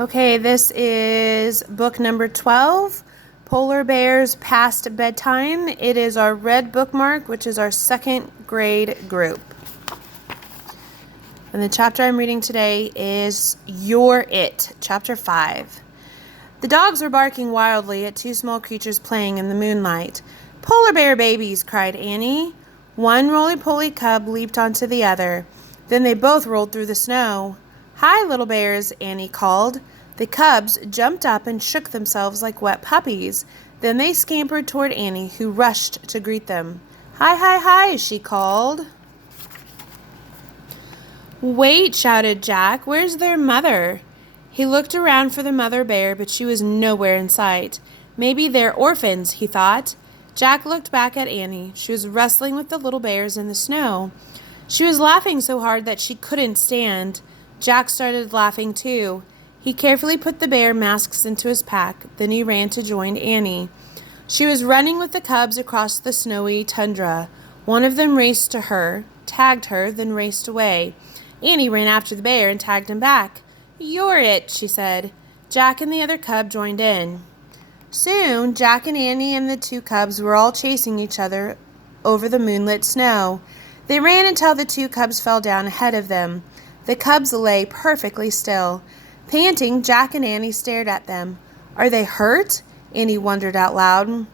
Okay, this is book number 12, Polar Bears Past Bedtime. It is our red bookmark, which is our second grade group. And the chapter I'm reading today is You're It, chapter 5. The dogs were barking wildly at two small creatures playing in the moonlight. Polar bear babies, cried Annie. One roly-poly cub leaped onto the other. Then they both rolled through the snow. Hi, little bears, Annie called. The cubs jumped up and shook themselves like wet puppies. Then they scampered toward Annie, who rushed to greet them. Hi, hi, hi, she called. Wait, shouted Jack. Where's their mother? He looked around for the mother bear, but she was nowhere in sight. Maybe they're orphans, he thought. Jack looked back at Annie. She was wrestling with the little bears in the snow. She was laughing so hard that she couldn't stand. Jack started laughing too. He carefully put the bear masks into his pack. Then he ran to join Annie. She was running with the cubs across the snowy tundra. One of them raced to her, tagged her, then raced away. Annie ran after the bear and tagged him back. You're it, she said. Jack and the other cub joined in. Soon, Jack and Annie and the two cubs were all chasing each other over the moonlit snow. They ran until the two cubs fell down ahead of them. The cubs lay perfectly still. Panting, Jack and Annie stared at them. Are they hurt? Annie wondered out loud.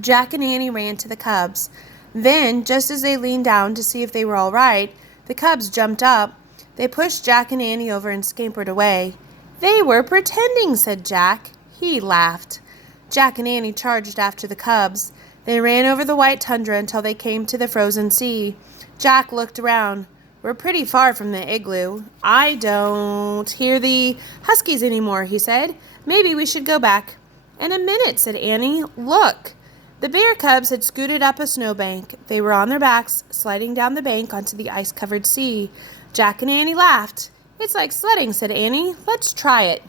Jack and Annie ran to the cubs. Then, just as they leaned down to see if they were all right, the cubs jumped up. They pushed Jack and Annie over and scampered away. They were pretending, said Jack. He laughed. Jack and Annie charged after the cubs. They ran over the white tundra until they came to the frozen sea. Jack looked around. We're pretty far from the igloo. I don't hear the huskies anymore, he said. Maybe we should go back. In a minute, said Annie. Look. The bear cubs had scooted up a snowbank. They were on their backs, sliding down the bank onto the ice-covered sea. Jack and Annie laughed. It's like sledding, said Annie. Let's try it.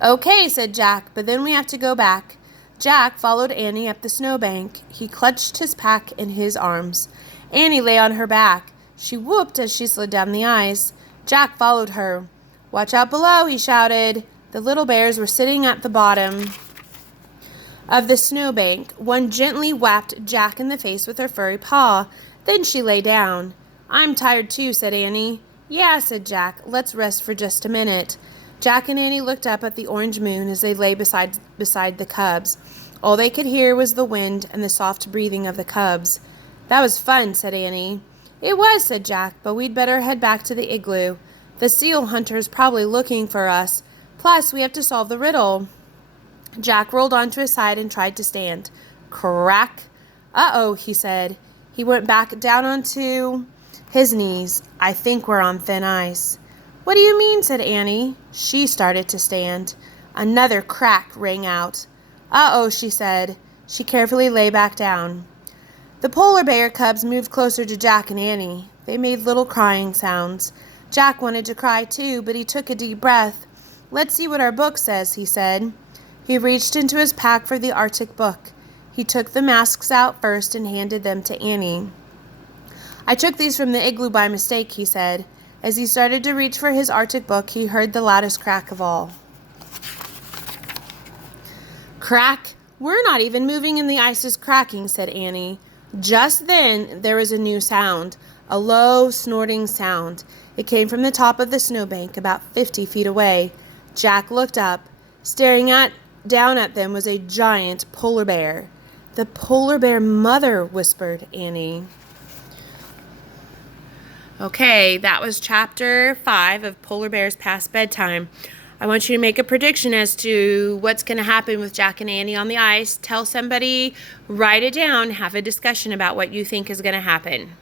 Okay, said Jack, but then we have to go back. Jack followed Annie up the snowbank. He clutched his pack in his arms. Annie lay on her back. She whooped as she slid down the ice. Jack followed her. Watch out below, he shouted. The little bears were sitting at the bottom of the snowbank. One gently whacked Jack in the face with her furry paw. Then she lay down. I'm tired too, said Annie. Yeah, said Jack. Let's rest for just a minute. Jack and Annie looked up at the orange moon as they lay beside the cubs. All they could hear was the wind and the soft breathing of the cubs. That was fun, said Annie. It was, said Jack, but we'd better head back to the igloo. The seal hunter's probably looking for us. Plus, we have to solve the riddle. Jack rolled onto his side and tried to stand. Crack. Uh-oh, he said. He went back down onto his knees. I think we're on thin ice. What do you mean, said Annie. She started to stand. Another crack rang out. Uh-oh, she said. She carefully lay back down. The polar bear cubs moved closer to Jack and Annie. They made little crying sounds. Jack wanted to cry too, but he took a deep breath. Let's see what our book says, he said. He reached into his pack for the Arctic book. He took the masks out first and handed them to Annie. I took these from the igloo by mistake, he said. As he started to reach for his Arctic book, he heard the loudest crack of all. Crack? We're not even moving and the ice is cracking, said Annie. Just then, there was a new sound, a low, snorting sound. It came from the top of the snowbank, about 50 feet away. Jack looked up. Staring down at them was a giant polar bear. The polar bear mother, whispered Annie. Okay, that was chapter 5 of Polar Bears Past Bedtime. I want you to make a prediction as to what's going to happen with Jack and Annie on the ice. Tell somebody, write it down, have a discussion about what you think is going to happen.